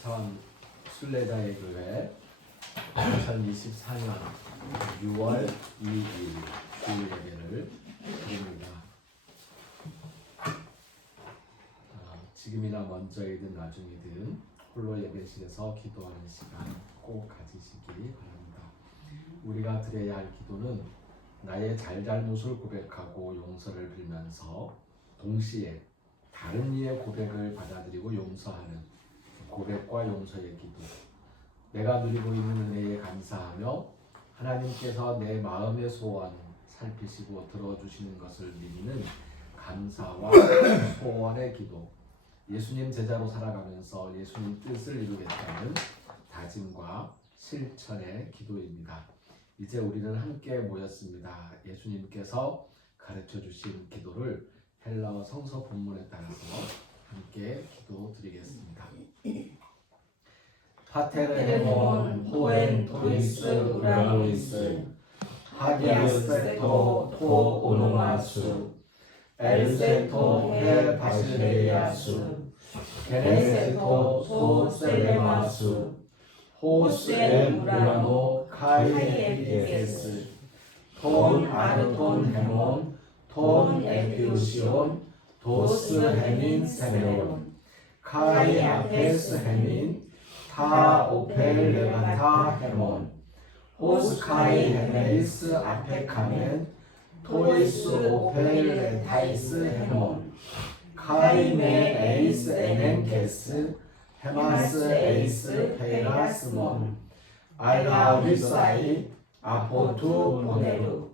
하천 순례자의 교회 2024년 6월 2일 주일 예배를 드립니다. 지금이나 먼저이든 나중이든 홀로 예배실에서 기도하는 시간 꼭 가지시기 바랍니다. 우리가 드려야 할 기도는 나의 잘잘못을 고백하고 용서를 빌면서 동시에 다른 이의 고백을 받아들이고 용서하는 고백과 용서의 기도, 내가 누리고 있는 은혜에 감사하며 하나님께서 내 마음의 소원 살피시고 들어주시는 것을 믿는 감사와 소원의 기도, 예수님 제자로 살아가면서 예수님 뜻을 이루겠다는 다짐과 실천의 기도입니다. 이제 우리는 함께 모였습니다. 예수님께서 가르쳐 주신 기도를 헬라어 성서 본문에 따라서 함께 기도 드리겠습니다. 파테르몬 호엔 도이스 우라노이스 하디아스페토 토 오노마수 엘세토 해 바실레야수 게네세토 소 셀레마수 호스엔 우라노 카이에피에스 톤 아르톤 헤몬 톤 에피우시온 도스 헤민 세메온 카이 아페스 헤민 타 오펠 레바타 헤몬 호스카이 헤메이스 아페카멘 토이스 오펠 레타이스 헤몬 카이네 에이스 에넨케스 헤마스 에이스 페라스몬 알라비사이 아포투 보네루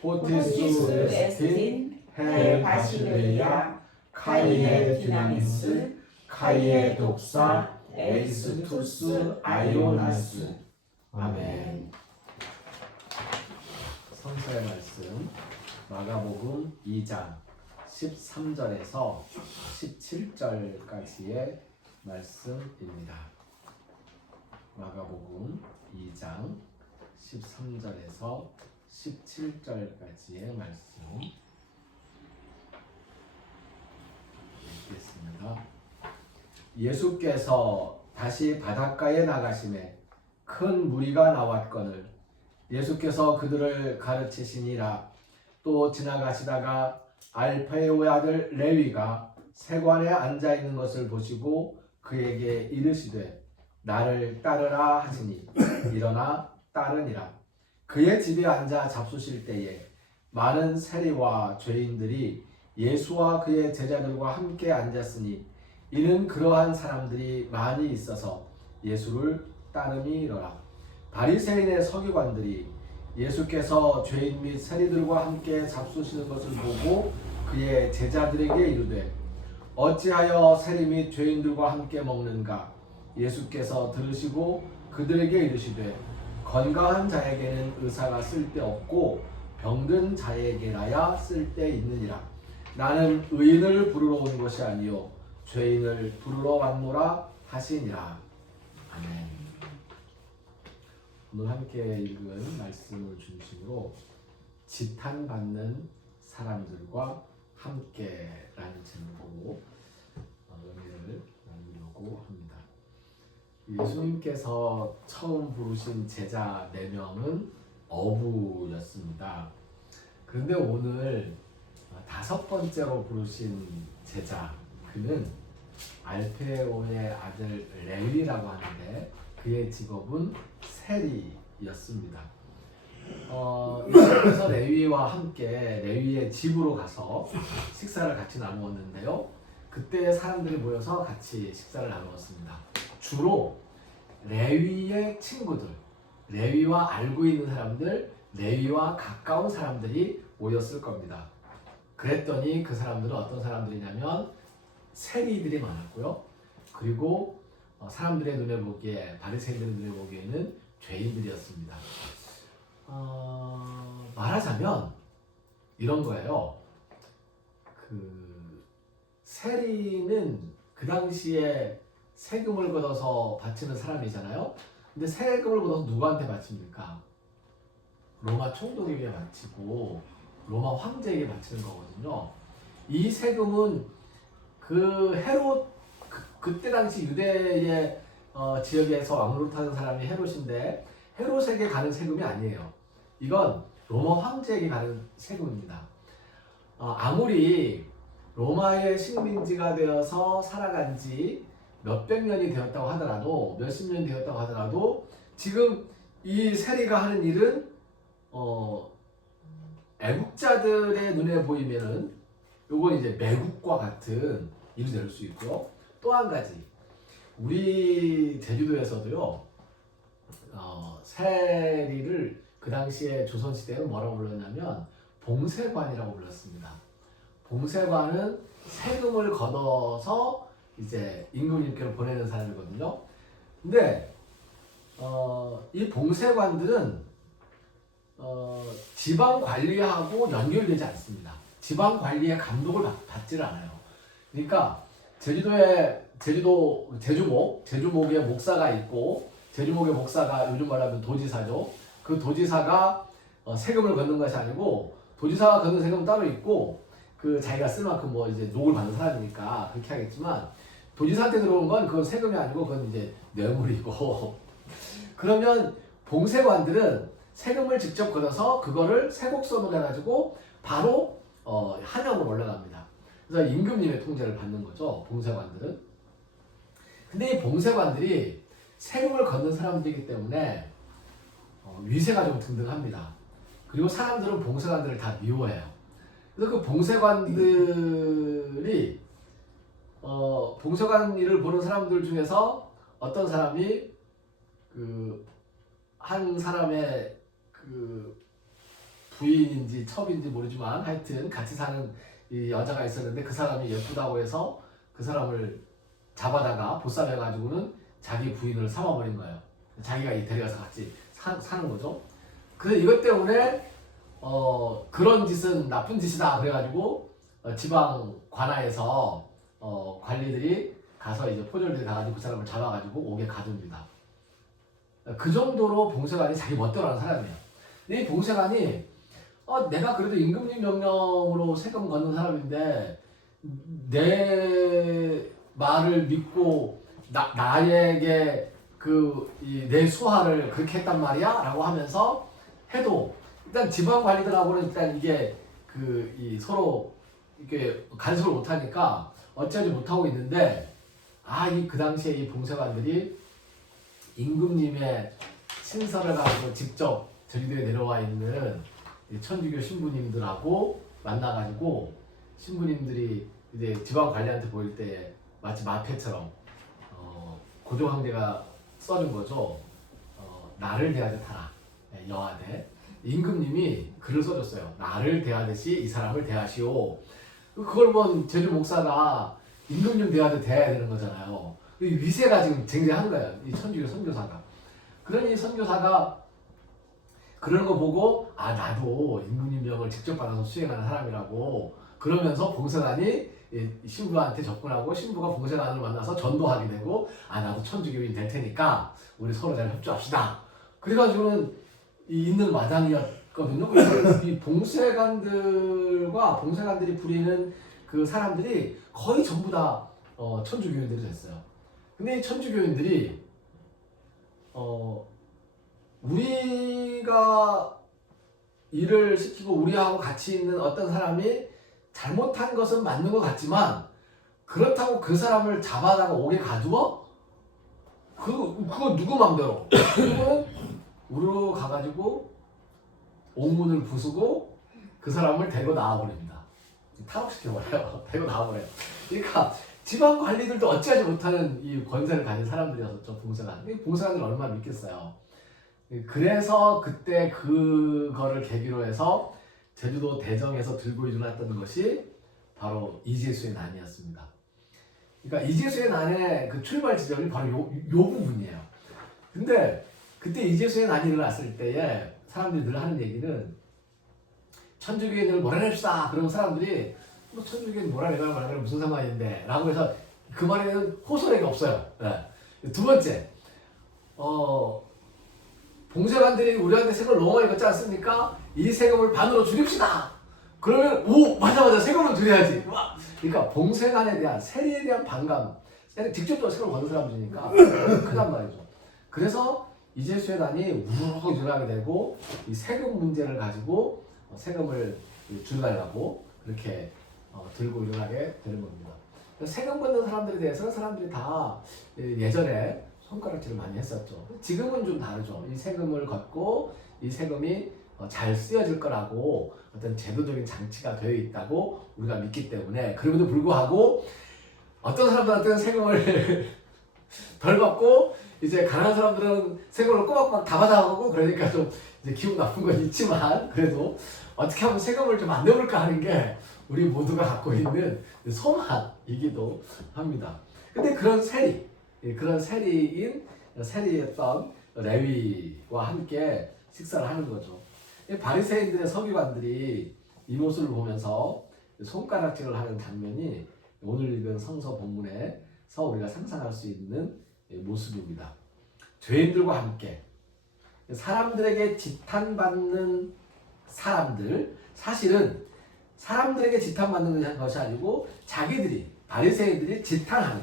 포티스 에스틴 헬 바실레야 카이에 디나미스 카이에 독사 에이스 투스 아이오나스. 아멘. 성서의 말씀 마가복음 2장 13절에서 17절까지의 말씀입니다. 마가복음 2장 13절에서 17절까지의 말씀 읽겠습니다. 예수께서 다시 바닷가에 나가시매 큰 무리가 나왔거늘 예수께서 그들을 가르치시니라. 또 지나가시다가 알페오의 아들 레위가 세관에 앉아 있는 것을 보시고 그에게 이르시되 나를 따르라 하시니 일어나 따르니라. 그의 집에 앉아 잡수실 때에 많은 세리와 죄인들이 예수와 그의 제자들과 함께 앉았으니 이는 그러한 사람들이 많이 있어서 예수를 따름이로라. 바리새인의 서기관들이 예수께서 죄인 및 세리들과 함께 잡수시는 것을 보고 그의 제자들에게 이르되 어찌하여 세리 및 죄인들과 함께 먹는가? 예수께서 들으시고 그들에게 이르시되 건강한 자에게는 의사가 쓸데없고 병든 자에게라야 쓸데있느니라. 나는 의인을 부르러 온 것이 아니요 죄인을 부르러 왔노라 하시니라. 아멘. 오늘 함께 읽은 말씀을 중심으로 지탄받는 사람들과 함께라는 제목으로 은혜를 나누려고 합니다. 예수님께서 처음 부르신 제자 4명은 어부였습니다. 그런데 오늘 5번째로 부르신 제자, 그는 알페오의 아들 레위라고 하는데 그의 직업은 세리였습니다. 그래서 레위와 함께 레위의 집으로 가서 식사를 같이 나누었는데요. 그때 사람들이 모여서 같이 식사를 나누었습니다. 주로 레위의 친구들, 레위와 알고 있는 사람들, 레위와 가까운 사람들이 모였을 겁니다. 그랬더니 그 사람들은 어떤 사람들이냐면 세리들이 많았고요. 그리고 사람들의 눈에 보기에, 바리새인들의 눈에 보기에는 죄인들이었습니다. 말하자면 이런 거예요. 세리는 그 당시에 세금을 걷어서 바치는 사람이잖아요. 근데 세금을 걷어서 누구한테 바칩니까? 로마 총독에게 바치고 로마 황제에게 바치는 거거든요. 이 세금은 그 헤롯 그때 당시 유대의 지역에서 왕노릇하는 사람이 헤롯인데 헤롯에게 가는 세금이 아니에요. 이건 로마 황제에게 가는 세금입니다. 아무리 로마의 식민지가 되어서 살아간 지 몇백 년이 되었다고 하더라도, 몇십 년이 되었다고 하더라도 지금 이 세리가 하는 일은 애국자들의 눈에 보이면은 요건 이제 매국과 같은 일이 될 수 있고요. 또 한 가지, 우리 제주도에서도요, 세리를 그 당시에 조선시대에는 뭐라고 불렀냐면 봉쇄관이라고 불렀습니다. 봉쇄관은 세금을 걷어서 이제 임금님께로 보내는 사람이거든요. 근데 이 봉쇄관들은 지방 관리하고 연결되지 않습니다. 지방 관리의 감독을 받지를 않아요. 그러니까 제주목에 목사가 있고, 제주목의 목사가 요즘 말하면 도지사죠. 그 도지사가 세금을 걷는 것이 아니고, 도지사가 걷는 세금은 따로 있고, 그 자기가 쓸 만큼 뭐 이제 녹을 받는 사람이니까 그렇게 하겠지만, 도지사한테 들어오는 건 그건 세금이 아니고 그건 이제 뇌물이고. 그러면 봉쇄관들은 세금을 직접 걷어서 그거를 세곡선으로 해가지고 바로 한양으로 올라갑니다. 그래서 임금님의 통제를 받는 거죠, 봉쇄관들은. 근데 이 봉쇄관들이 세금을 걷는 사람들이기 때문에 위세가 좀 등등합니다. 그리고 사람들은 봉쇄관들을 다 미워해요. 그래서 그 봉쇄관들이 봉쇄관 일을 보는 사람들 중에서 어떤 사람이 한 사람의 부인인지 첩인지 모르지만 하여튼 같이 사는 이 여자가 있었는데, 그 사람이 예쁘다고 해서 그 사람을 잡아다가 보쌈해가지고는 자기 부인을 삼아버린 거예요. 자기가 데려가서 같이 사는 거죠. 그래서 이것 때문에 그런 짓은 나쁜 짓이다 그래가지고 지방 관아에서 관리들이 가서 이제 포졸들이 가가지고 그 사람을 잡아가지고 옥에 가둡니다. 그 정도로 봉쇄관이 자기 멋대로 하는 사람이에요. 근데 이 봉쇄관이 내가 그래도 임금님 명령으로 세금 걷는 사람인데 내 말을 믿고 나에게 내 수하를 그렇게 했단 말이야? 라고 하면서 해도, 일단 지방 관리들하고는 일단 이게 서로 이렇게 간섭을 못하니까 어찌하지 못하고 있는데, 그 당시에 이 봉쇄관들이 임금님의 친서를 가지고 직접 제주도에 내려와 있는 천주교 신부님들하고 만나가지고, 신부님들이 이제 지방 관리한테 보일 때 마치 마패처럼 고종 황제가 써준 거죠. 나를 대하듯 하라, 여하대. 임금님이 글을 써줬어요. 나를 대하듯이 이 사람을 대하시오. 그걸 본 제주 목사가 임금님 대하듯 대해야 되는 거잖아요. 위세가 지금 쟁쟁한 거예요, 이 천주교 선교사가. 그러니 선교사가 그러는 거 보고, 나도 임금님 명을 직접 받아서 수행하는 사람이라고, 그러면서 봉쇄관이 신부한테 접근하고, 신부가 봉쇄관을 만나서 전도하게 되고, 나도 천주교인 될 테니까 우리 서로 잘 협조합시다. 그래가지고는 있는 마당이었거든요. 그래서 이 봉쇄관들과 봉쇄관들이 부리는 그 사람들이 거의 전부 다 천주교인들이 됐어요. 근데 이 천주교인들이 우리가 일을 시키고 우리하고 같이 있는 어떤 사람이 잘못한 것은 맞는 것 같지만, 그렇다고 그 사람을 잡아다가 옥에 가두어? 그거 누구 맘대로? 그거는 우르르 가가지고 옥문을 부수고 그 사람을 데리고 나와버립니다. 탈옥시켜버려요. 데리고 나와버려요. 그러니까 지방 관리들도 어찌하지 못하는 이 권세를 가진 사람들이었었죠, 봉쇄관. 봉쇄관을 얼마나 믿겠어요. 그래서 그때 그거를 계기로 해서 제주도 대정에서 들고 일어났던 것이 바로 이재수의 난이었습니다. 그러니까 이재수의 난의 그 출발 지점이 바로 요 부분이에요. 근데 그때 이재수의 난이 일어났을 때에 사람들이 늘 하는 얘기는, 천주교인을 몰아냅시다. 그러면 사람들이 천주교인 몰아내거나 말거나 무슨 상관인데 라고 해서 그 말에는 호소력이 없어요. 네. 두 번째, 봉쇄관들이 우리한테 세금을 너무 많이 걷지 않습니까? 이 세금을 반으로 줄입시다. 그러면 맞아 세금을 줄여야지. 그러니까 봉쇄관에 대한, 세리에 대한 반감, 직접적으로 세금을 거는 사람들이니까 크단 말이죠. 그래서 이재수회단이 우르르하게 되고 이 세금 문제를 가지고 세금을 줄이려고 그렇게 들고 일어나게 되는 겁니다. 세금 걷는 사람들에 대해서는 사람들이 다 예전에 손가락질을 많이 했었죠. 지금은 좀 다르죠. 이 세금을 걷고 이 세금이 잘 쓰여질 거라고 어떤 제도적인 장치가 되어 있다고 우리가 믿기 때문에, 그럼에도 불구하고 어떤 사람들한테는 세금을 덜 받고 이제 가난한 사람들은 세금을 꼬박꼬박 다 받아가고 그러니까 좀 이제 기분 나쁜 건 있지만, 그래도 어떻게 하면 세금을 좀 안 내볼까 하는 게 우리 모두가 갖고 있는 소망이기도 합니다. 근데 그런 세리였던 레위와 함께 식사를 하는 거죠. 바리새인들의 서기관들이 이 모습을 보면서 손가락질을 하는 장면이 오늘 읽은 성서 본문에서 우리가 상상할 수 있는 모습입니다. 죄인들과 함께 사람들에게 지탄받는 사람들, 사실은 사람들에게 지탄받는 것이 아니고 자기들이, 바리새인들이 지탄하는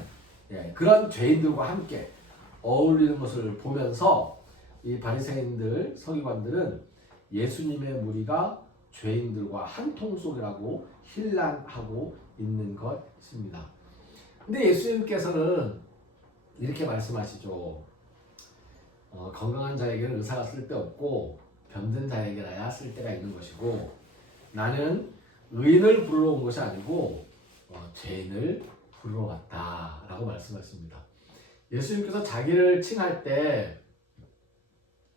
그런 죄인들과 함께 어울리는 것을 보면서 이 바리새인들, 서기관들은 예수님의 무리가 죄인들과 한 통 속이라고 힐난하고 있는 것입니다. 근데 예수님께서는 이렇게 말씀하시죠. 건강한 자에게는 의사가 쓸데없고 병든 자에게라야 쓸데가 있는 것이고, 나는 의인을 부르러 온 것이 아니고 죄인을 부르러 왔다라고 말씀하십니다. 예수님께서 자기를 칭할 때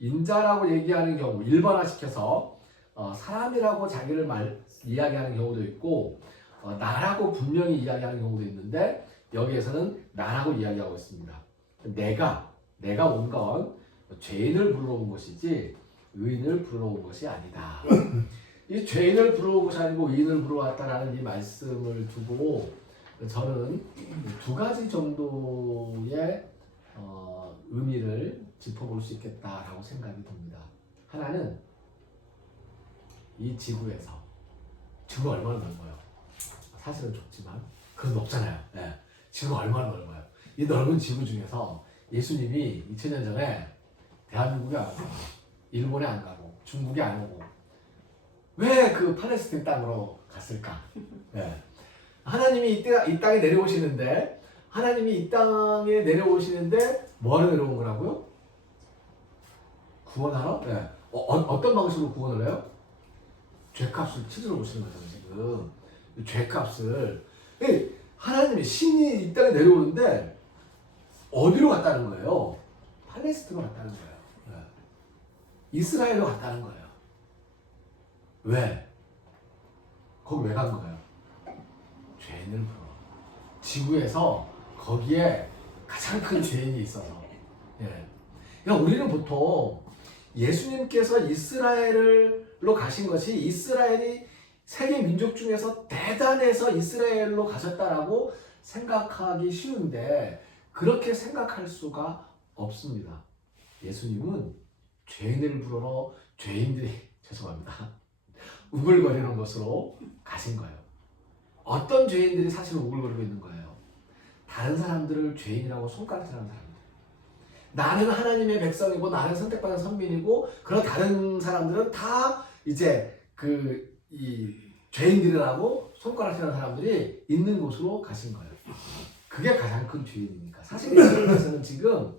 인자라고 얘기하는 경우, 일반화시켜서 사람이라고 자기를 이야기하는 경우도 있고 나라고 분명히 이야기하는 경우도 있는데, 여기에서는 나라고 이야기하고 있습니다. 내가 온 건 죄인을 부르러 온 것이지 의인을 부르러 온 것이 아니다. 이 죄인을 부르러 온 것이 아니고 의인을 부르러 왔다라는 이 말씀을 두고 저는 두 가지 정도의 의미를 짚어볼 수 있겠다라고 생각이 듭니다. 하나는 이 지구가 얼마나 넓어요. 사실은 좁지만 그건 넓잖아요. 지구가 얼마나 넓어요. 이 넓은 지구 중에서 예수님이 2000년 전에 대한민국에 안 가고 일본에 안 가고 중국에 안 오고 왜 그 팔레스틴 땅으로 갔을까? 하나님이 이 땅에 내려오시는데, 뭐하러 내려온 거라고요? 구원하러? 어떤 방식으로 구원을 해요? 죄값을 치르러 오시는 거잖아요, 지금. 죄값을. 하나님이 신이 이 땅에 내려오는데 어디로 갔다는 거예요? 팔레스틴으로 갔다는 거예요. 이스라엘로 갔다는 거예요. 왜? 거기 왜 간 거예요? 죄인을 부르러. 지구에서 거기에 가장 큰 죄인이 있어서. 그러니까 우리는 보통 예수님께서 이스라엘로 가신 것이 이스라엘이 세계 민족 중에서 대단해서 이스라엘로 가셨다라고 생각하기 쉬운데, 그렇게 생각할 수가 없습니다. 예수님은 죄인을 부르러 죄인들이 우글거리는 것으로 가신 거예요. 어떤 죄인들이 사실 우글거리고 있는 거예요? 다른 사람들을 죄인이라고 손가락질하는 사람들. 나는 하나님의 백성이고 나는 선택받은 선민이고, 그런 다른 사람들은 다 이제 이 죄인들이라고 손가락질하는 사람들이 있는 곳으로 가신 거예요. 그게 가장 큰 죄인이니까. 사실 예수님께서는 지금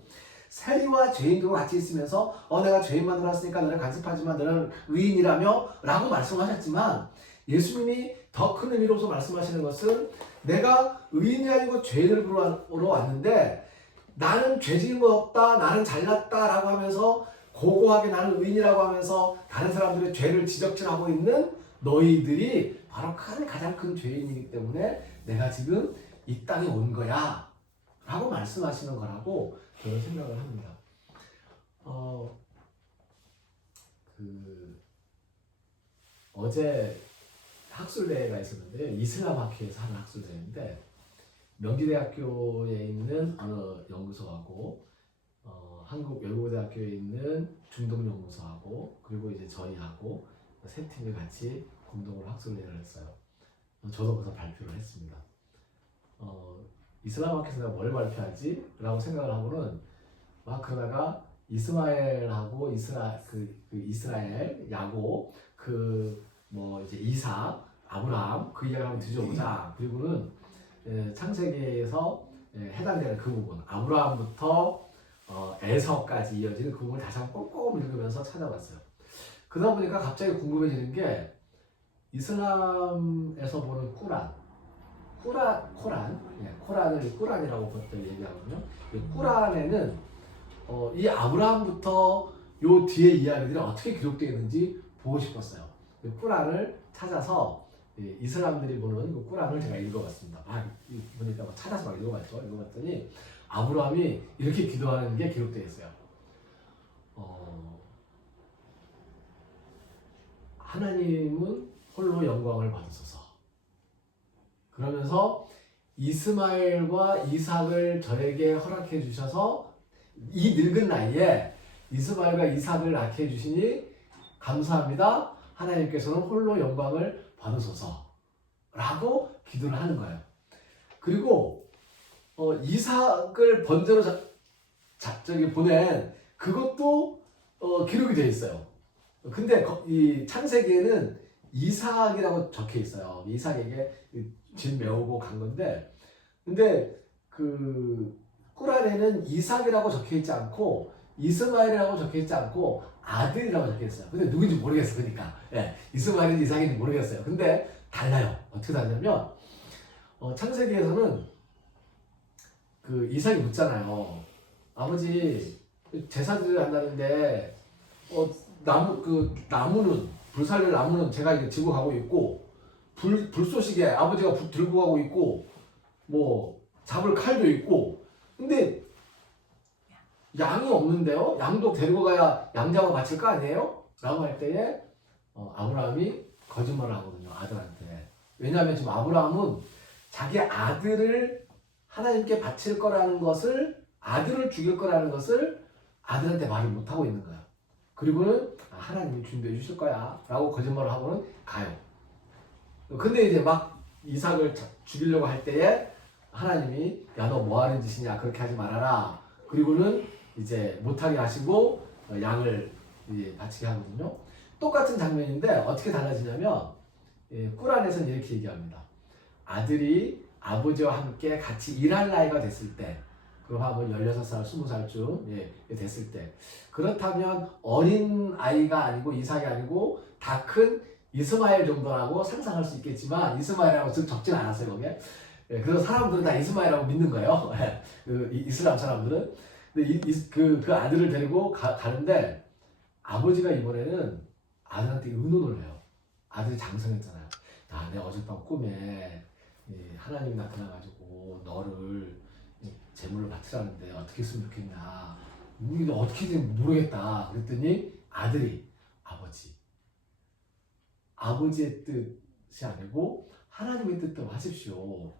세리와 죄인들과 같이 있으면서 내가 죄인만 들었으니까 너는 간섭하지만 너는 의인이라며 라고 말씀하셨지만, 예수님이 더 큰 의미로서 말씀하시는 것은 내가 의인이 아니고 죄인을 부르러 왔는데 나는 죄 지은 거 없다, 나는 잘났다 라고 하면서 고고하게 나는 의인이라고 하면서 다른 사람들의 죄를 지적질하고 있는 너희들이 바로 가장 큰 죄인이기 때문에 내가 지금 이 땅에 온 거야 라고 말씀하시는 거라고 저는 생각을 합니다. 어제 학술대회가 있었는데요. 이슬람 학회에서 하는 학술대회인데, 명지대학교에 있는 어느 연구소하고 한국외국어대학교에 있는 중동연구소하고 그리고 이제 저희하고 세 팀이 같이 공동으로 학술대회를 했어요. 저도 거기서 발표를 했습니다. 이슬람 학교에서 내가 뭘 발표하지? 라고 생각을 하고는 막 그러다가 이스마엘하고 이스라엘, 야곱, 뭐 이제 이삭, 아브라함 그 이야기를 한번 뒤져보자. 그리고는 창세기에서 해당되는 그 부분, 아브라함부터 에서까지 이어지는 그 부분을 다시 한번 꼼꼼히 읽으면서 찾아봤어요. 그러다 보니까 갑자기 궁금해지는 게 이슬람에서 보는 코란을 꾸란이라고 보통 얘기하거든요. 이 꾸란에는 이 아브라함부터 요 뒤에 이야기들이 어떻게 기록되어 있는지 보고 싶었어요. 꾸란을 찾아서 이슬람들이 보는 그 꾸란을 제가 읽어봤습니다. 보니까 막 찾아서 막 읽어봤더니 아브라함이 이렇게 기도하는 게 기록되어 있어요. 하나님은 홀로 영광을 받으소서. 그러면서 이스마엘과 이삭을 저에게 허락해 주셔서 이 늙은 나이에 이스마엘과 이삭을 낳게 해주시니 감사합니다. 하나님께서는 홀로 영광을 받으소서 라고 기도를 하는 거예요. 그리고 이삭을 번제로 저기 보낸 그것도 기록이 되어 있어요. 근데 이 창세기에는 이삭이라고 적혀 있어요. 이삭에게 짐 메우고 간 건데, 근데 그 꾸란에는 이삭이라고 적혀 있지 않고 이스마엘이라고 적혀 있지 않고 아들이라고 적혀 있어요. 근데 누군지 모르겠어. 그러니까 이스마엘인지 이삭인지 모르겠어요. 근데 달라요. 어떻게 다르냐면 창세기에서는 그 이삭이 묻잖아요. 아버지 제사 드려야 한다는데 나무는 불살릴 나무는 제가 이제 지고 가고 있고 불쏘시개 아버지가 들고 가고 있고 뭐 잡을 칼도 있고 근데 양이 없는데요? 양도 데리고 가야 양자가 바칠 거 아니에요? 라고 할 때에 아브라함이 거짓말을 하거든요. 아들한테. 왜냐하면 지금 아브라함은 자기 아들을 하나님께 바칠 거라는 것을 아들을 죽일 거라는 것을 아들한테 말을 못하고 있는 거야. 그리고는 하나님이 준비해 주실 거야 라고 거짓말을 하고는 가요. 근데 이제 막 이삭을 죽이려고 할 때에 하나님이 야 너 뭐 하는 짓이냐 그렇게 하지 말아라. 그리고는 이제 못하게 하시고 양을 이제 바치게 하거든요. 똑같은 장면인데 어떻게 달라지냐면 꾸란에서는 이렇게 얘기합니다. 아들이 아버지와 함께 같이 일할 나이가 됐을 때 그럼 하면 16살, 20살쯤 됐을 때 그렇다면 어린 아이가 아니고 이삭이 아니고 다 큰 이스마엘 정도라고 상상할 수 있겠지만 이스마엘이라고 적진 않았어요. 거기에. 그래서 사람들은 다 이스마엘이라고 믿는 거예요. 이슬람 사람들은. 근데 그 아들을 데리고 가는데 아버지가 이번에는 아들한테 의논을 해요. 아들이 장성했잖아요. 야, 내가 어젯밤 꿈에 하나님이 나타나가지고 너를 제물로 바치라는데 어떻게 했으면 좋겠냐. 이게 어떻게 될지 모르겠다. 그랬더니 아들이 아버지의 뜻이 아니고 하나님의 뜻대로 하십시오.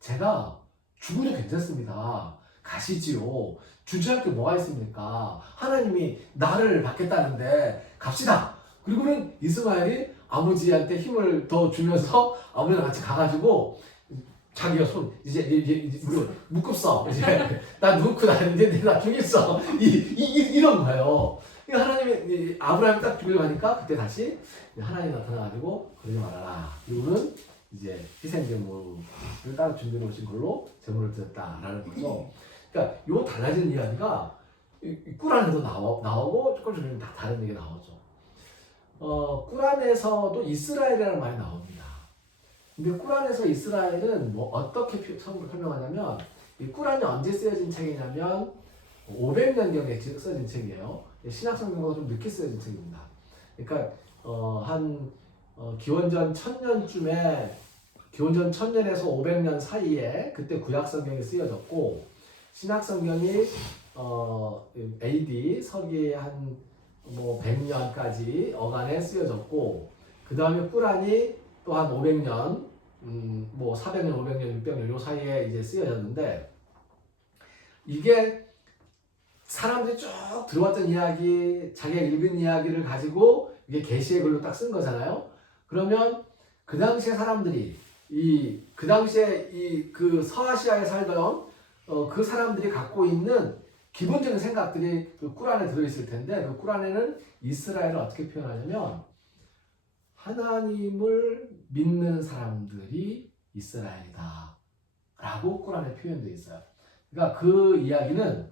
제가 죽어도 괜찮습니다. 가시지요. 주저할 게 뭐가 있습니까? 하나님이 나를 받겠다는데 갑시다. 그리고는 이스마엘이 아버지한테 힘을 더 주면서 아버지랑 같이 가가지고 자기가 이제 우리 묶읍어. 이제 나 누구나 이제 나 죽였어. 이런 거예요. 하나님이 아브라함이 딱 죽이려고 하니까 그때 다시 하나님이 나타나가지고 그러지 말아라. 이거는 이제 희생제물을 따로 준비해 오신 걸로 제물을 드렸다라는 거죠. 그러니까 요 달라진 이야기가 꾸란에도 나오고 조금 다 다른 얘기 나오죠. 꾸란에서도 이스라엘이라는 말이 나옵니다. 근데 꾸란에서 이스라엘은 뭐 어떻게 설명하냐면 이 꾸란이 언제 쓰여진 책이냐면 500년경에 쓰여진 책이에요. 신약 성경보다 좀 늦게 쓰여진 책입니다. 그러니까 기원전 1000년쯤에 기원전 1000년에서 500년 사이에 그때 구약 성경이 쓰여졌고 신약 성경이 AD 서기 한 뭐 100년까지 어간에 쓰여졌고 그 다음에 꾸란이 또 한 500년 뭐 400년, 500년, 600년 요 사이에 이제 쓰여졌는데 이게 사람들이 쭉 들어왔던 이야기, 자기가 읽은 이야기를 가지고 이게 계시의 글로 딱 쓴 거잖아요. 그러면 그 당시에 사람들이 그 당시에 그 서아시아에 살던 그 사람들이 갖고 있는 기본적인 생각들이 그 꿀 안에 들어있을 텐데, 그 꿀 안에는 이스라엘을 어떻게 표현하냐면 하나님을 믿는 사람들이 이스라엘이다 라고 꿀 안에 표현되어 있어요. 그러니까 그 이야기는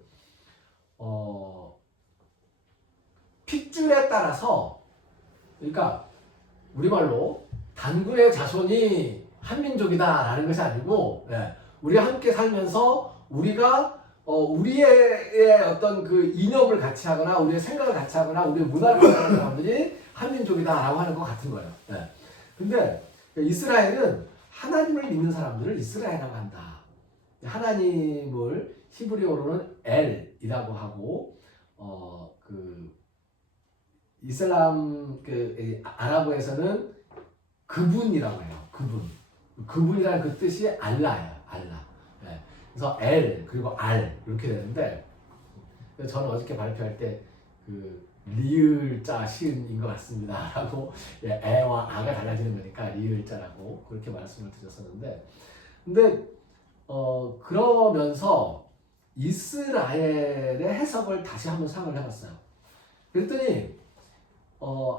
핏줄에 따라서, 그러니까 우리말로 단군의 자손이 한민족이다라는 것이 아니고, 우리가 함께 살면서 우리가 우리의 어떤 그 이념을 같이 하거나 우리의 생각을 같이 하거나 우리의 문화를 같이 하는 사람들이 한민족이다라고 하는 것 같은 거예요. 근데 이스라엘은 하나님을 믿는 사람들을 이스라엘이라고 한다. 하나님을 히브리어로는 엘이라고 하고, 그 이슬람 아랍어에서는 그분이라고 해요. 그분이라는 그 뜻이 알라예요. 알라. 그래서 엘 그리고 알 이렇게 되는데, 저는 어저께 발표할 때 그 리을자 시은인 것 같습니다라고, 애와 아가 달라지는 거니까 리을자라고 그렇게 말씀을 드렸었는데, 근데 그러면서 이스라엘의 해석을 다시 한번 생각을 해봤어요. 그랬더니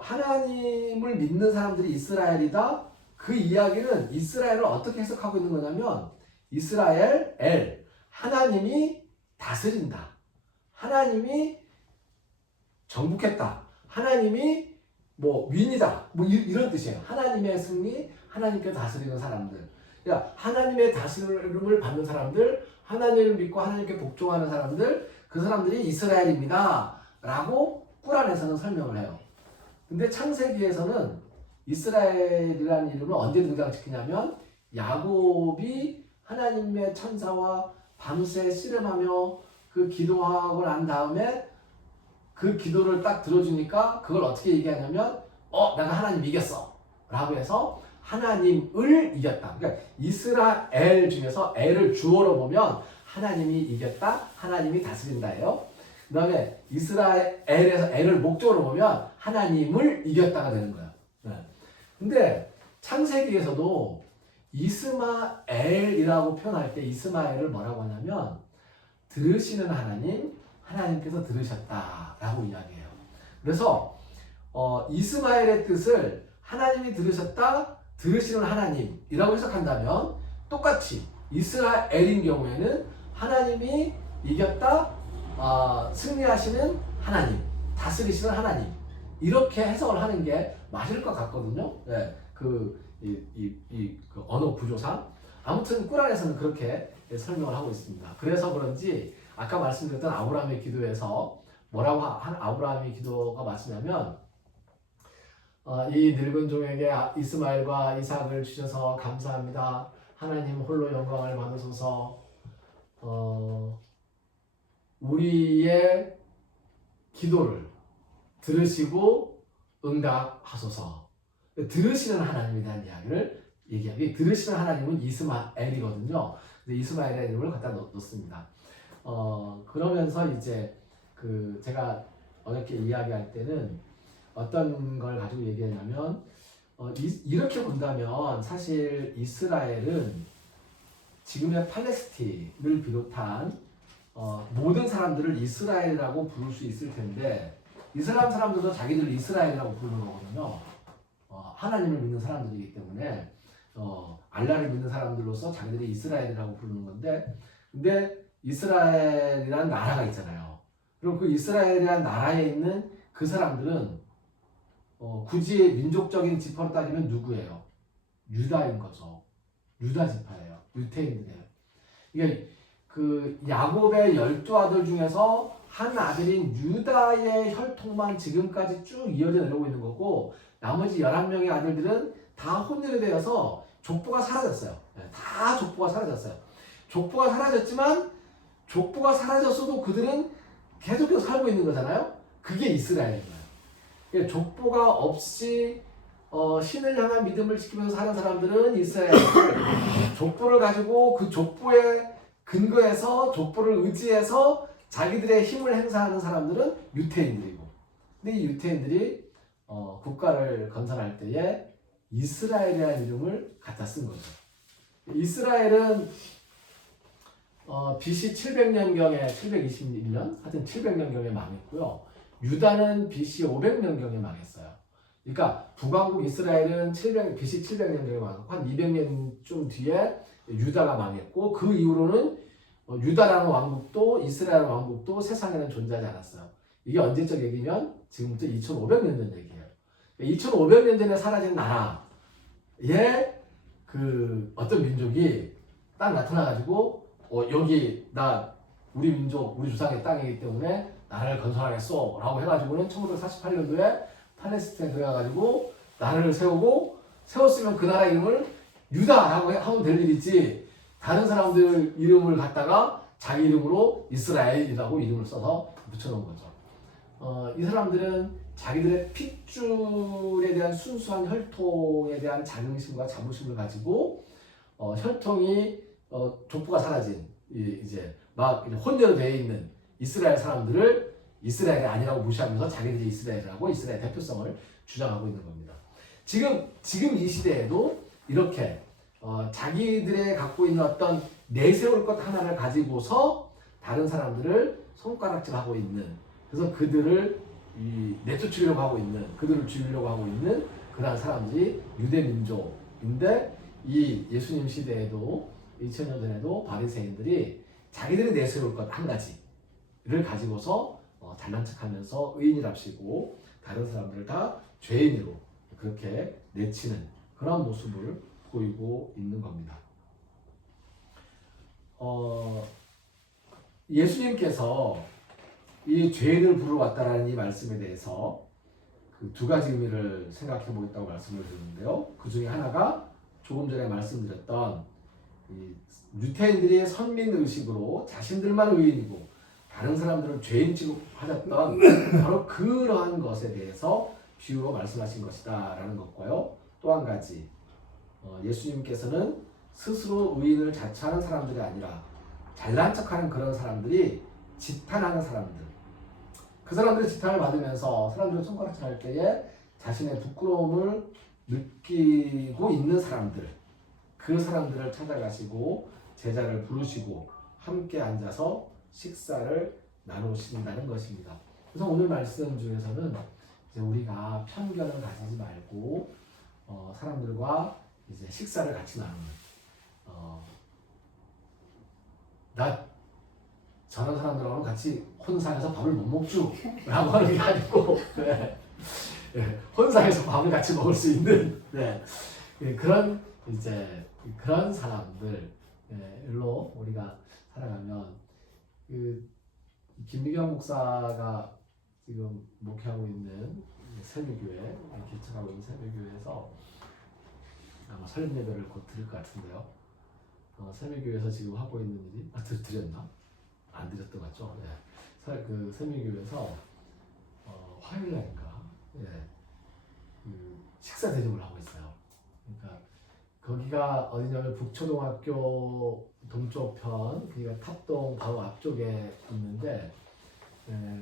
하나님을 믿는 사람들이 이스라엘이다. 그 이야기는 이스라엘을 어떻게 해석하고 있는 거냐면, 이스라엘, 엘, 하나님이 다스린다. 하나님이 정복했다. 하나님이 윈이다. 이런 뜻이에요. 하나님의 승리, 하나님께 다스리는 사람들. 그러니까 하나님의 다스림을 받는 사람들, 하나님을 믿고 하나님께 복종하는 사람들, 그 사람들이 이스라엘입니다. 라고 꿀 안에서는 설명을 해요. 근데 창세기에서는 이스라엘이라는 이름을 언제 등장시키냐면, 야곱이 하나님의 천사와 밤새 씨름하며 그 기도하고 난 다음에 그 기도를 딱 들어주니까 그걸 어떻게 얘기하냐면, 내가 하나님 이겼어 라고 해서 하나님을 이겼다. 그러니까 이스라엘 중에서 엘을 주어로 보면 하나님이 이겼다, 하나님이 다스린다예요. 그 다음에 이스라엘에서 엘을 목적으로 보면 하나님을 이겼다가 되는 거예요. 근데 창세기에서도 이스마엘이라고 표현할 때 이스마엘을 뭐라고 하냐면 들으시는 하나님, 하나님께서 들으셨다라고 이야기해요. 그래서 이스마엘의 뜻을 하나님이 들으셨다, 들으시는 하나님이라고 해석한다면, 똑같이 이스라엘인 경우에는 하나님이 이겼다, 승리하시는 하나님, 다스리시는 하나님, 이렇게 해석을 하는 게 맞을 것 같거든요. 그 언어 구조상. 아무튼 꿀 안에서는 그렇게 설명을 하고 있습니다. 그래서 그런지 아까 말씀드렸던 아브라함의 기도에서 뭐라고 아브라함의 기도가 맞으냐면, 이 늙은 종에게 이스마엘과 이삭을 주셔서 감사합니다. 하나님 홀로 영광을 받으소서. 우리의 기도를 들으시고 응답하소서. 들으시는 하나님에 대한 이야기를 얘기하기. 들으시는 하나님은 이스마엘이거든요. 이스마엘의 이름을 갖다 넣습니다. 그러면서 이제 제가 어저께 이야기할 때는 어떤 걸 가지고 얘기하냐면, 이렇게 본다면 사실 이스라엘은 지금의 팔레스틴을 비롯한 모든 사람들을 이스라엘이라고 부를 수 있을 텐데, 이슬람 사람들도 자기들을 이스라엘이라고 부르는 거거든요. 하나님을 믿는 사람들이기 때문에 알라를 믿는 사람들로서 자기들이 이스라엘이라고 부르는 건데, 근데 이스라엘이라는 나라가 있잖아요. 그럼 그 이스라엘이라는 나라에 있는 그 사람들은 굳이 민족적인 지파로 따지면 누구예요? 유다인 거죠. 유다 지파예요. 유태인들이에요. 이게 그 야곱의 12아들 중에서 한 아들인 유다의 혈통만 지금까지 쭉 이어져 내려오고 있는 거고, 나머지 11명의 아들들은 다 혼혈이 되어서 족보가 사라졌어요. 다 족보가 사라졌어요. 족보가 사라졌지만, 족보가 사라졌어도 그들은 계속해서 살고 있는 거잖아요. 그게 이스라엘인 거예요. 족보가 없이 신을 향한 믿음을 지키면서 사는 사람들은 이스라엘. 족보를 가지고 그 족보에 근거해서, 족보를 의지해서 자기들의 힘을 행사하는 사람들은 유태인들이고, 근데 이 유태인들이 국가를 건설할 때에 이스라엘이라는 이름을 갖다 쓴 거죠. 이스라엘은 BC 700년경에 721년 하여튼 700년경에 망했고요. 유다는 BC 500년경에 망했어요. 그러니까 북왕국 이스라엘은 BC 700년경에 망했고 한 200년쯤 뒤에 유다가 망했고 그 이후로는 유다라는 왕국도 이스라엘 왕국도 세상에는 존재하지 않았어요. 이게 언제적 얘기면 지금부터 2500년 전 얘기예요. 2500년 전에 사라진 나라에 그 어떤 민족이 딱 나타나가지고 여기 우리 민족 우리 조상의 땅이기 때문에 나라를 건설하겠어 라고 해가지고는 1948년도에 팔레스타인에 들어가가지고 나라를 세웠으면 그 나라 이름을 유다라고 하면 될 일이지 다른 사람들 이름을 갖다가 자기 이름으로 이스라엘이라고 이름을 써서 붙여놓은 거죠. 이 사람들은 자기들의 핏줄에 대한 순수한 혈통에 대한 자긍심과 자부심을 가지고 혈통이 족보가 사라진 이제 막 혼혈로 되어 있는 이스라엘 사람들을 이스라엘이 아니라고 무시하면서 자기들이 이스라엘이라고 이스라엘 대표성을 주장하고 있는 겁니다. 지금 이 시대에도 이렇게 자기들의 갖고 있는 어떤 내세울 것 하나를 가지고서 다른 사람들을 손가락질하고 있는 그래서 그들을 내쫓으려고 하고 있는 그들을 죽이려고 하고 있는 그러한 사람들이 유대민족인데 이 예수님 시대에도 2000년 전에도 바리새인들이 자기들이 내세울 것 한 가지를 가지고서 잘난 척하면서 의인이랍시고 다른 사람들을 다 죄인으로 그렇게 내치는 그런 모습을 보이고 있는 겁니다. 예수님께서 이 죄인을 부르러 왔다라는 이 말씀에 대해서 그 두 가지 의미를 생각해 보겠다고 말씀을 드렸는데요. 그 중에 하나가 조금 전에 말씀드렸던 이 유태인들이 선민 의식으로 자신들만 의인이고 다른 사람들을 죄인 취급하셨던 바로 그러한 것에 대해서 비유로 말씀하신 것이다 라는 것과요. 또 한 가지 예수님께서는 스스로 의인을 자처하는 사람들이 아니라 잘난 척하는 그런 사람들이 지탄하는 사람들 그 사람들의 지탄을 받으면서 사람들을 손가락질 할 때에 자신의 부끄러움을 느끼고 있는 사람들 그 사람들을 찾아가시고 제자를 부르시고 함께 앉아서 식사를 나누신다는 것입니다. 그래서 오늘 말씀 중에서는 이제 우리가 편견을 가지지 말고 사람들과 이제 식사를 같이 나누는 나 저런 사람들하고는 같이 혼상에서 밥을 못 먹죠 라고 하는 게 아니고 네. 네. 혼상에서 밥을 같이 먹을 수 있는 네. 그런 이제 그런 사람들로 우리가 살아가면 그 김미경 목사가 지금 목회하고 있는 설교교회 개척하고 있는 설교교회에서 아마 설립 예배를 곧 드릴 것 같은데요. 설교교회에서 지금 하고 있는 일이 드렸나? 안 드렸던 것 같죠? 네. 그 설교교회에서 화요일 날인가? 예. 그 식사 대접을 하고 있어요. 그러니까 거기가 어디냐면 북초등학교 동쪽편, 그러니까 탑동 바로 앞쪽에 있는데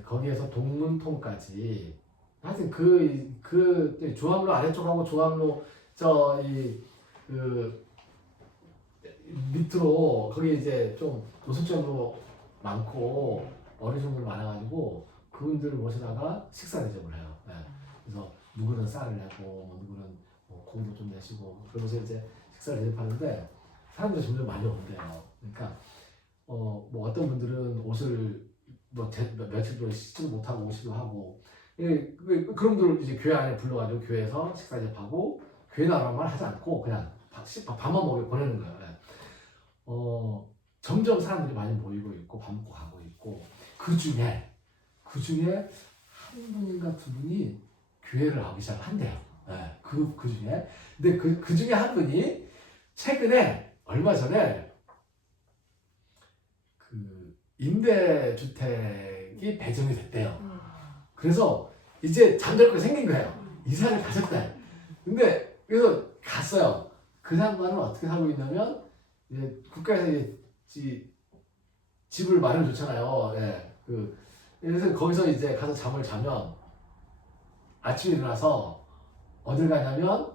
거기에서 동문통까지 하여튼 그 조항로 아래쪽하고 조항로 그 밑으로 거기 이제 좀 노숙자로 많고 어르신들 많아가지고 그분들을 모시다가 식사 대접을 해요. 네. 그래서 누구는 쌀을 내고 누구는 고기도 좀 내시고 그러면서 이제 식사를 대접하는데 사람들이 점점 많이 온대요. 그러니까 뭐 어떤 분들은 옷을 며칠 동안 씻지도 못하고 오시기도 하고 그런 분들 이제 교회 안에 불러가지고 교회에서 식사 대접하고 교회 나라만 하지 않고 그냥 밥만 먹여 보내는 거예요. 네. 점점 사람들이 많이 모이고 있고 밥 먹고 가고 있고 그 중에 한 분인가 두 분이 교회를 가기 시작한대요. 네, 그 중에 근데 그 중에 한 분이 최근에 얼마 전에 그 임대주택이 배정이 됐대요. 그래서 이제 잠잘 거 생긴 거예요. 이사를 가셨대. 근데 그래서 갔어요. 그 양반은 어떻게 살고 있냐면 이제 국가에서 이제 집을 마련해 줬잖아요. 예. 그래서 거기서 이제 가서 잠을 자면 아침에 일어나서 어딜 가냐면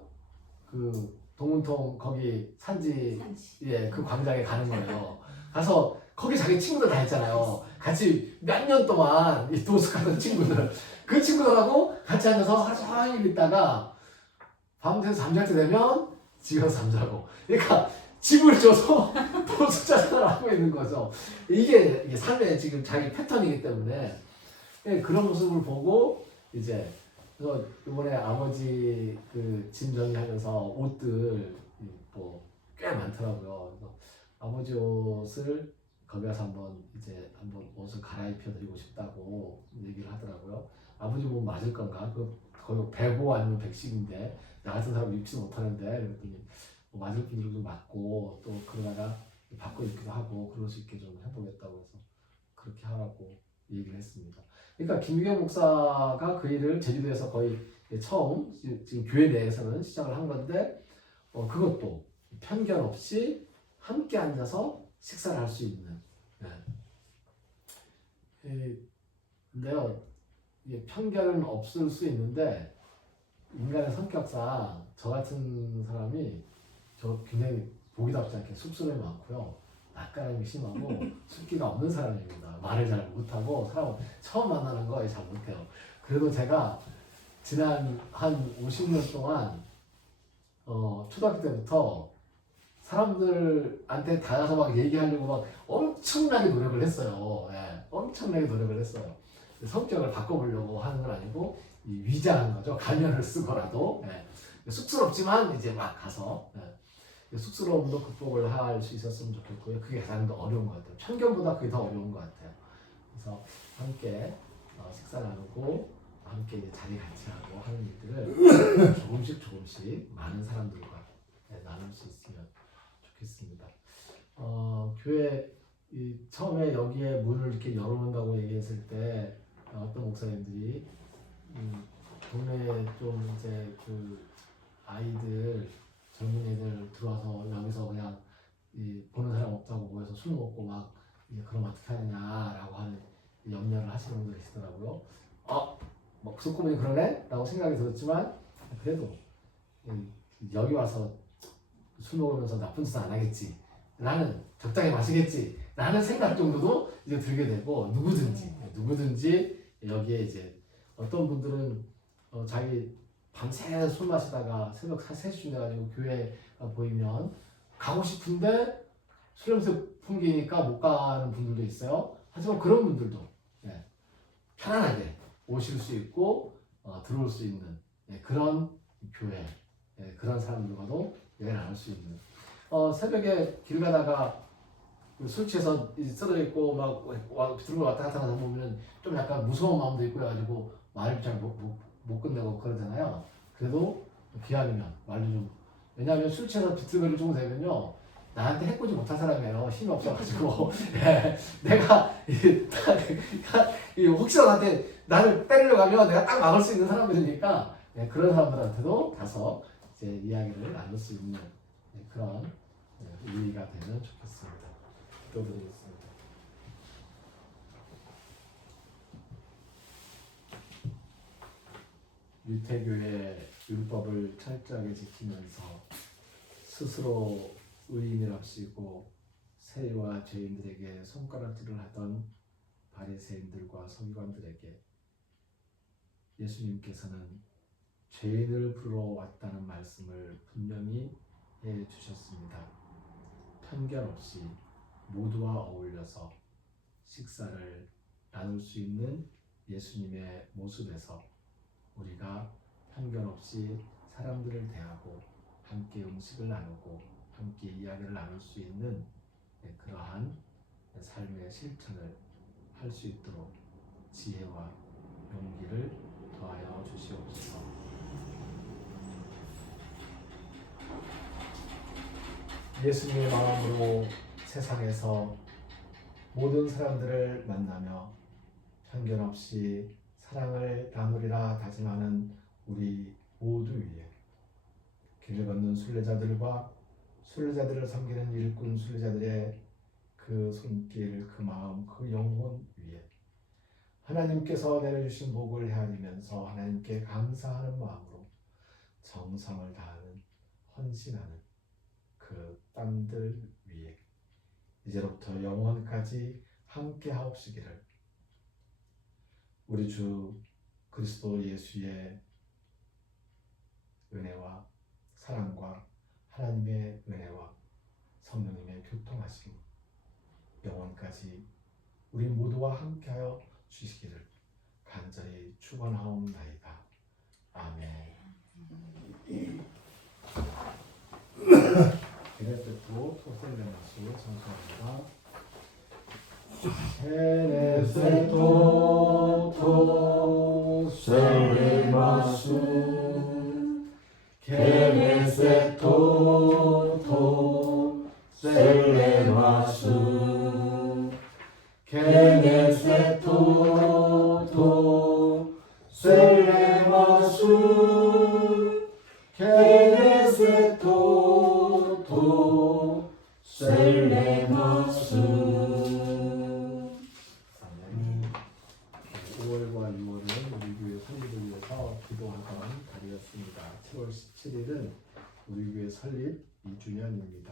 그 동문통 거기 산지 산지. 예, 그 광장에 가는 거예요. 가서 거기 자기 친구들 다 있잖아요. 같이 몇 년 동안 이 도숙하던 친구들 그 친구들하고 같이 앉아서 하루 종일 있다가 밤새서 잠잘 때 되면 집에 가서 잠자고 그러니까 집을 줘서 도숙자생활을 하고 있는 거죠. 이게 삶의 지금 자기 패턴이기 때문에 예, 그런 모습을 보고 이제 그래서 이번에 아버지 그 짐 정리하면서 옷들 뭐 꽤 많더라고요. 그래서 아버지 옷을 거기 가서 한번 옷을 갈아입혀 드리고 싶다고 얘기를 하더라고요. 아버지 몸 맞을 건가? 그 거의 105 아니면 110인데 나 같은 사람 입지 못하는데 그랬더니 뭐 맞을 분들도 맞고 또 그러다가 바꿔 입기도 하고 그럴 수 있게 좀 해보겠다고 해서 그렇게 하라고 얘기를 했습니다. 그러니까 김유경 목사가 그 일을 제주도에서 거의 처음 지금 교회 내에서는 시작을 한 건데 그것도 편견 없이 함께 앉아서 식사를 할 수 있는. 네. 근데요, 이게 편견은 없을 수 있는데 인간의 성격상 저 같은 사람이 저 굉장히 보기답지 않게 쑥스러움이 많고요. 낯가림이 심하고 숫기가 없는 사람입니다. 말을 잘 못하고 사람을 처음 만나는 거 잘 못해요. 그래도 제가 지난 한 50년 동안 초등학교 때부터 사람들한테 다가서 막 얘기하려고 막 엄청나게 노력을 했어요. 예, 엄청나게 노력을 했어요. 성격을 바꿔보려고 하는 건 아니고 위장한 거죠. 가면을 쓰고라도 쑥스럽지만 이제 막 가서 쑥스러움도 극복을 할 수 있었으면 좋겠고요. 그게 가장 더 어려운 것 같아요. 편견보다 그게 더 어려운 것 같아요. 그래서 함께 식사 나누고 함께 이제 자리 같이 하고 하는 일들을 조금씩 많은 사람들과 나눌 수 있으면 좋겠습니다. 교회 처음에 여기에 문을 이렇게 열어놓는다고 얘기했을 때 어떤 목사님들이 동네에 좀 이제 그 아이들 젊은 애들 들어와서 여기서 그냥 보는 사람 없다고 모여서 술 먹고 막 그럼 어떻게 하느냐라고 하는 염려를 하시는 분들 계시더라고요. 막 속고문이 그러네? 라고 생각이 들었지만 그래도 여기 와서 술 먹으면서 나쁜 짓 안 하겠지 나는 적당히 마시겠지 라는 생각 정도도 이제 들게 되고 누구든지 여기에 이제 어떤 분들은 자기 밤새 술 마시다가 새벽 3시쯤 돼가지고 교회가 보이면 가고 싶은데 술 냄새 풍기니까 못 가는 분들도 있어요. 하지만 그런 분들도 편안하게 오실 수 있고 들어올 수 있는 그런 교회 그런 사람들과도 여행 나눌 수 있는 새벽에 길 가다가 술 취해서 쓰러져 있고 막 들고 왔다 갔다 하다 보면 좀 약간 무서운 마음도 있고 해가지고 말을 잘 못 끝내고 그러잖아요. 그래도 기왕이면 말도 좀 왜냐하면 술 취해서 비틀거리고 좀 되면요 나한테 해코지 못할 사람이에요. 힘이 없어가지고 내가 혹시나 나를 때리려고 하면 내가 딱 막을 수 있는 사람들이니까 그런 사람들한테도 가서 이제 이야기를 나눌 수 있는 그런 의의가 되면 좋겠습니다. 기도드리겠습니다. 유태교의 율법을 철저하게 지키면서 스스로 의인이랍시고 세리와 죄인들에게 손가락질을 하던 바리새인들과 서기관들에게 예수님께서는 죄인을 부르러 왔다는 말씀을 분명히 해주셨습니다. 편견 없이 모두와 어울려서 식사를 나눌 수 있는 예수님의 모습에서 우리가 편견 없이 사람들을 대하고 함께 음식을 나누고 함께 이야기를 나눌 수 있는 그러한 삶의 실천을 할 수 있도록 지혜와 용기를 더하여 주시옵소서. 예수님의 마음으로 세상에서 모든 사람들을 만나며 편견 없이 사랑을 나누리라 다짐하는 우리 모두 위에 길을 걷는 순례자들과 순례자들을 섬기는 일꾼 순례자들의 그 손길, 그 마음, 그 영혼 위에 하나님께서 내려주신 복을 헤아리면서 하나님께 감사하는 마음으로 정성을 다하는 헌신하는 그 땀들 위에 이제부터 영원까지 함께 하옵시기를 우리 주 그리스도 예수의 은혜와 사랑과 하나님의 은혜와 성령님의 교통하심 영원까지 우리 모두와 함께하여 주시기를 간절히 축원하옵나이다. 아멘. 베네세토 토셀레마스 청소합니다. 베네세토 토셀레마스 베네세토 토셀레마스 베네세토 토셀레마스 베네세토 토셀레마스. 5월과 6월은 우리 교회 설립을 위해서 기도하던 달이었습니다. 7월 17일은 우리 교회 설립 2주년입니다.